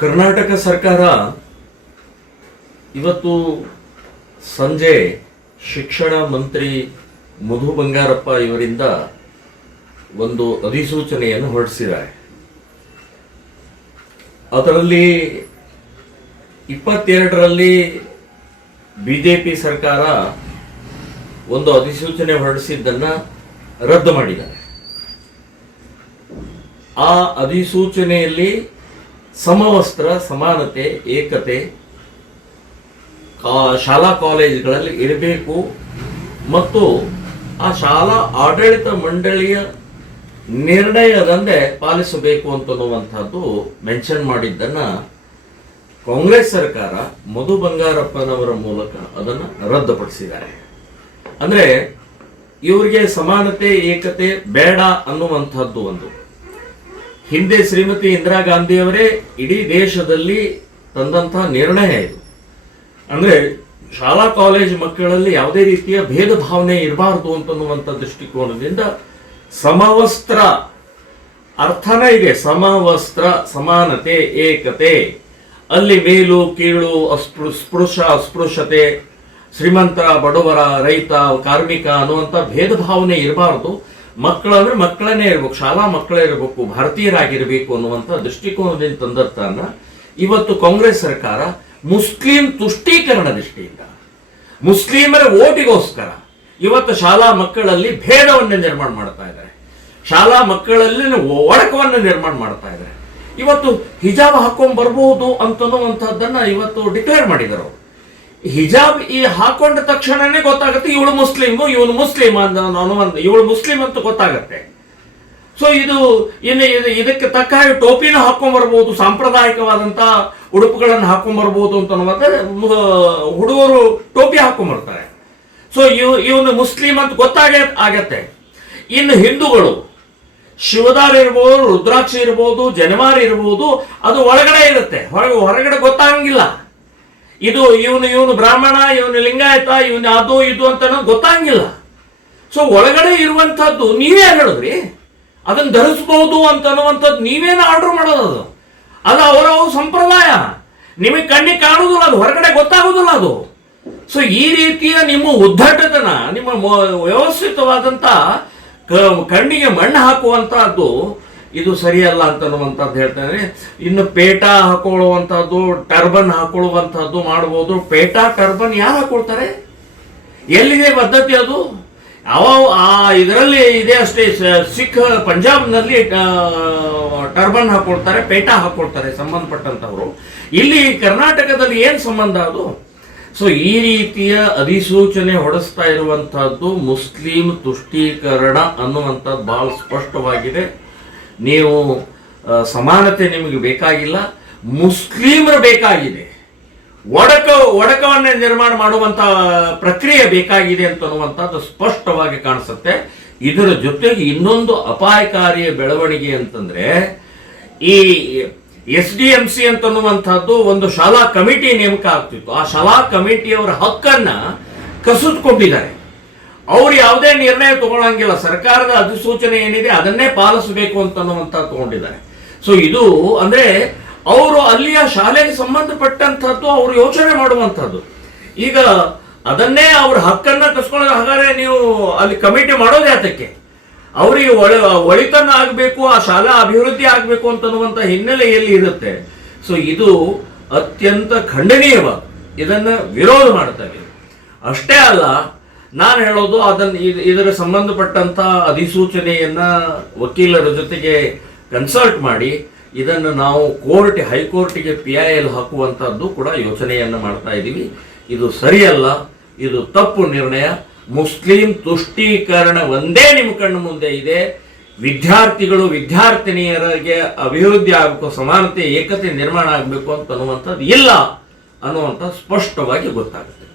ಕರ್ನಾಟಕ ಸರ್ಕಾರ ಇವತ್ತು ಸಂಜೆ ಶಿಕ್ಷಣ ಮಂತ್ರಿ ಮಧು ಬಂಗಾರಪ್ಪ ಇವರಿಂದ ಒಂದು ಅಧಿಸೂಚನೆಯನ್ನು ಹೊರಡಿಸಿದ್ದಾರೆ. ಅದರಲ್ಲಿ 22ರಲ್ಲಿ ಬಿಜೆಪಿ ಸರ್ಕಾರ ಒಂದು ಅಧಿಸೂಚನೆ ಹೊರಡಿಸಿದ್ದನ್ನು ರದ್ದು ಮಾಡಿದ್ದಾರೆ. ಆ ಅಧಿಸೂಚನೆಯಲ್ಲಿ ಸಮವಸ್ತ್ರ, ಸಮಾನತೆ, ಏಕತೆ ಶಾಲಾ ಕಾಲೇಜುಗಳಲ್ಲಿ ಇರಬೇಕು ಮತ್ತು ಆ ಶಾಲಾ ಆಡಳಿತ ಮಂಡಳಿಯ ನಿರ್ಣಯದಂತೆ ಪಾಲಿಸಬೇಕು ಅಂತನ್ನುವಂಥದ್ದು ಮೆನ್ಷನ್ ಮಾಡಿದ್ದನ್ನು ಕಾಂಗ್ರೆಸ್ ಸರ್ಕಾರ ಮಧು ಬಂಗಾರಪ್ಪನವರ ಮೂಲಕ ಅದನ್ನು ರದ್ದುಪಡಿಸಿದ್ದಾರೆ. ಅಂದರೆ ಇವರಿಗೆ ಸಮಾನತೆ, ಏಕತೆ ಬೇಡ ಅನ್ನುವಂಥದ್ದು ಒಂದು. ಹಿಂದೆ ಶ್ರೀಮತಿ ಇಂದಿರಾ ಗಾಂಧಿಯವರೇ ಇಡೀ ದೇಶದಲ್ಲಿ ತಂದಂಥ ನಿರ್ಣಯ ಇದು. ಅಂದರೆ ಶಾಲಾ ಕಾಲೇಜು ಮಕ್ಕಳಲ್ಲಿ ಯಾವುದೇ ರೀತಿಯ ಭೇದ ಭಾವನೆ ಇರಬಾರ್ದು ಅಂತನ್ನುವಂಥ ದೃಷ್ಟಿಕೋನದಿಂದ ಸಮವಸ್ತ್ರ ಅರ್ಥನೇ ಇದೆ. ಸಮವಸ್ತ್ರ, ಸಮಾನತೆ, ಏಕತೆ, ಅಲ್ಲಿ ಮೇಲು ಕೀಳು, ಸ್ಪೃಶ ಅಸ್ಪೃಶ್ಯತೆ, ಶ್ರೀಮಂತ ಬಡವರ, ರೈತ ಕಾರ್ಮಿಕ ಅನ್ನುವಂಥ ಭೇದ ಭಾವನೆ ಇರಬಾರ್ದು. ಮಕ್ಕಳಂದ್ರೆ ಮಕ್ಕಳನ್ನೇ ಇರಬೇಕು, ಶಾಲಾ ಮಕ್ಕಳೇ ಇರಬೇಕು, ಭಾರತೀಯರಾಗಿರಬೇಕು ಅನ್ನುವಂಥ ದೃಷ್ಟಿಕೋನದಿಂದ ತಂದದ್ದನ್ನ ಇವತ್ತು ಕಾಂಗ್ರೆಸ್ ಸರ್ಕಾರ ಮುಸ್ಲಿಂ ತುಷ್ಟೀಕರಣ ದೃಷ್ಟಿಯಿಂದ, ಮುಸ್ಲಿಮರ ಓಟಿಗೋಸ್ಕರ ಇವತ್ತು ಶಾಲಾ ಮಕ್ಕಳಲ್ಲಿ ಭೇದವನ್ನು ನಿರ್ಮಾಣ ಮಾಡ್ತಾ ಇದ್ದಾರೆ. ಶಾಲಾ ಮಕ್ಕಳಲ್ಲಿ ಒಡಕವನ್ನು ನಿರ್ಮಾಣ ಮಾಡ್ತಾ ಇದ್ದಾರೆ. ಇವತ್ತು ಹಿಜಾಬ್ ಹಾಕೊಂಡ್ ಬರ್ಬಹುದು ಅಂತನ್ನುವಂಥದ್ದನ್ನ ಇವತ್ತು ಡಿಕ್ಲೇರ್ ಮಾಡಿದರು. ಹಿಜಾಬ್ ಈ ಹಾಕೊಂಡ ತಕ್ಷಣನೇ ಗೊತ್ತಾಗುತ್ತೆ ಇವಳು ಮುಸ್ಲಿಮು, ಇವನು ಮುಸ್ಲಿಂ ಅನ್ನುವಂಥ, ಇವಳು ಮುಸ್ಲಿಂ ಅಂತ ಗೊತ್ತಾಗತ್ತೆ. ಸೊ ಇನ್ನು ಇದಕ್ಕೆ ತಕ್ಕ ಹಾಗೆ ಟೋಪಿನ ಹಾಕೊಂಡ್ ಬರ್ಬೋದು, ಸಾಂಪ್ರದಾಯಿಕವಾದಂತ ಉಡುಪುಗಳನ್ನು ಹಾಕೊಂಡ್ ಬರ್ಬೋದು ಅಂತನ್ನುವಂಥ ಹುಡುಗರು ಟೋಪಿ ಹಾಕೊಂಡ್ ಬರ್ತಾರೆ. ಸೊ ಇವನು ಮುಸ್ಲಿಂ ಅಂತ ಆಗತ್ತೆ. ಇನ್ನು ಹಿಂದೂಗಳು ಶಿವದಾರ ಇರ್ಬೋದು, ರುದ್ರಾಕ್ಷಿ ಇರ್ಬೋದು, ಜನವಾರ ಇರ್ಬೋದು, ಅದು ಒಳಗಡೆ ಇರುತ್ತೆ, ಹೊರಗಡೆ ಗೊತ್ತಾಗಂಗಿಲ್ಲ. ಇವನು ಬ್ರಾಹ್ಮಣ, ಇವನು ಲಿಂಗಾಯತ, ಇವನು ಅದು ಇದು ಅಂತ ಗೊತ್ತಾಗಂಗಿಲ್ಲ. ಸೊ ಒಳಗಡೆ ಇರುವಂತಹದ್ದು ನೀವೇ ಹೇಳಿದ್ರಿ, ಅದನ್ನು ಧರಿಸಬಹುದು ಅಂತನ್ನುವಂಥದ್ದು ನೀವೇನು ಆರ್ಡರ್ ಮಾಡೋದು. ಅದು ಅವರ ಸಂಪ್ರದಾಯ, ನಿಮಗೆ ಕಣ್ಣಿಗೆ ಕಾಣುವುದಿಲ್ಲ, ಅದು ಹೊರಗಡೆ ಗೊತ್ತಾಗುವುದಿಲ್ಲ ಅದು. ಸೊ ಈ ರೀತಿಯ ನಿಮ್ಮ ಉದ್ದಟತನ, ನಿಮ್ಮ ವ್ಯವಸ್ಥಿತವಾದಂಥ ಕಣ್ಣಿಗೆ ಮಣ್ಣು ಹಾಕುವಂತಹದ್ದು ಇದು ಸರಿಯಲ್ಲ ಅಂತನ್ನುವಂಥದ್ದು ಹೇಳ್ತಾರೆ. ಇನ್ನು ಪೇಟ ಹಾಕೊಳ್ಳುವಂಥದ್ದು, ಟರ್ಬನ್ ಹಾಕೊಳ್ಳುವಂಥದ್ದು ಮಾಡ್ಬೋದು. ಪೇಟ ಟರ್ಬನ್ ಯಾರು ಹಾಕೊಳ್ತಾರೆ? ಎಲ್ಲಿದೆ ಪದ್ಧತಿ ಅದು? ಇದರಲ್ಲಿ ಇದೆ ಅಷ್ಟೇ. ಸಿಖ್ ಪಂಜಾಬ್ನಲ್ಲಿ ಟರ್ಬನ್ ಹಾಕೊಳ್ತಾರೆ, ಪೇಟ ಹಾಕೊಳ್ತಾರೆ ಸಂಬಂಧಪಟ್ಟಂಥವ್ರು. ಇಲ್ಲಿ ಕರ್ನಾಟಕದಲ್ಲಿ ಏನು ಸಂಬಂಧ ಅದು? ಸೊ ಈ ರೀತಿಯ ಅಧಿಸೂಚನೆ ಹೊರಡಿಸ್ತಾ ಇರುವಂತಹದ್ದು ಮುಸ್ಲಿಂ ತುಷ್ಟೀಕರಣ ಅನ್ನುವಂಥದ್ದು ಬಹಳ ಸ್ಪಷ್ಟವಾಗಿದೆ. ನೀವು ಸಮಾನತೆ ನಿಮಗೆ ಬೇಕಾಗಿಲ್ಲ, ಮುಸ್ಲಿಮರು ಬೇಕಾಗಿದೆ. ಒಡಕವನ್ನೇ ನಿರ್ಮಾಣ ಮಾಡುವಂತ ಪ್ರಕ್ರಿಯೆ ಬೇಕಾಗಿದೆ ಅಂತನ್ನುವಂಥದ್ದು ಸ್ಪಷ್ಟವಾಗಿ ಕಾಣಿಸುತ್ತೆ. ಇದರ ಜೊತೆಗೆ ಇನ್ನೊಂದು ಅಪಾಯಕಾರಿಯ ಬೆಳವಣಿಗೆ ಅಂತಂದ್ರೆ, ಈ SDMC ಅಂತನ್ನುವಂಥದ್ದು ಒಂದು ಶಾಲಾ ಕಮಿಟಿ ನೇಮಕ ಆಗ್ತಿತ್ತು. ಆ ಶಾಲಾ ಕಮಿಟಿಯವರ ಹಕ್ಕನ್ನ ಕಸಿದುಕೊಂಡಿದ್ದಾರೆ. ಅವ್ರು ಯಾವುದೇ ನಿರ್ಣಯ ತಗೊಳ್ಳಂಗಿಲ್ಲ, ಸರ್ಕಾರದ ಅಧಿಸೂಚನೆ ಏನಿದೆ ಅದನ್ನೇ ಪಾಲಿಸಬೇಕು ಅಂತನ್ನುವಂಥದ್ದು ತಗೊಂಡಿದ್ದಾರೆ. ಸೊ ಇದು ಅಂದ್ರೆ ಅವರು ಅಲ್ಲಿಯ ಶಾಲೆಗೆ ಸಂಬಂಧಪಟ್ಟಂಥದ್ದು ಅವರು ಯೋಚನೆ ಮಾಡುವಂಥದ್ದು. ಈಗ ಅದನ್ನೇ ಅವ್ರ ಹಕ್ಕನ್ನ ಕಸ್ಕೊಳ್ಳೋ, ಹಾಗಾದ್ರೆ ನೀವು ಅಲ್ಲಿ ಕಮಿಟಿ ಮಾಡೋದು ಯಾತಕ್ಕೆ? ಅವರಿಗೆ ಒಳಿತನ ಆಗಬೇಕು, ಆ ಶಾಲಾ ಅಭಿವೃದ್ಧಿ ಆಗಬೇಕು ಅಂತನ್ನುವಂಥ ಹಿನ್ನೆಲೆಯಲ್ಲಿ ಇರುತ್ತೆ. ಸೊ ಇದು ಅತ್ಯಂತ ಖಂಡನೀಯವಾದ, ಇದನ್ನು ವಿರೋಧ ಮಾಡ್ತೇವೆ. ಅಷ್ಟೇ ಅಲ್ಲ, ನಾನು ಹೇಳೋದು ಇದರ ಸಂಬಂಧಪಟ್ಟಂತ ಅಧಿಸೂಚನೆಯನ್ನ ವಕೀಲರ ಜೊತೆಗೆ ಕನ್ಸಲ್ಟ್ ಮಾಡಿ ಇದನ್ನು ನಾವು ಹೈಕೋರ್ಟಿಗೆ PIL ಹಾಕುವಂತಹದ್ದು ಕೂಡ ಯೋಚನೆಯನ್ನು ಮಾಡ್ತಾ ಇದ್ದೀವಿ. ಇದು ಸರಿಯಲ್ಲ, ಇದು ತಪ್ಪು ನಿರ್ಣಯ. ಮುಸ್ಲಿಂ ತುಷ್ಟೀಕರಣ ಒಂದೇ ನಿಮ್ಮ ಕಣ್ಣು ಮುಂದೆ ಇದೆ. ವಿದ್ಯಾರ್ಥಿಗಳು, ವಿದ್ಯಾರ್ಥಿನಿಯರಿಗೆ ಅಭಿವೃದ್ಧಿ ಆಗಬೇಕು, ಸಮಾನತೆ, ಏಕತೆ ನಿರ್ಮಾಣ ಆಗಬೇಕು ಅಂತನ್ನುವಂಥದ್ದು ಇಲ್ಲ ಅನ್ನುವಂಥ ಸ್ಪಷ್ಟವಾಗಿ ಗೊತ್ತಾಗುತ್ತೆ.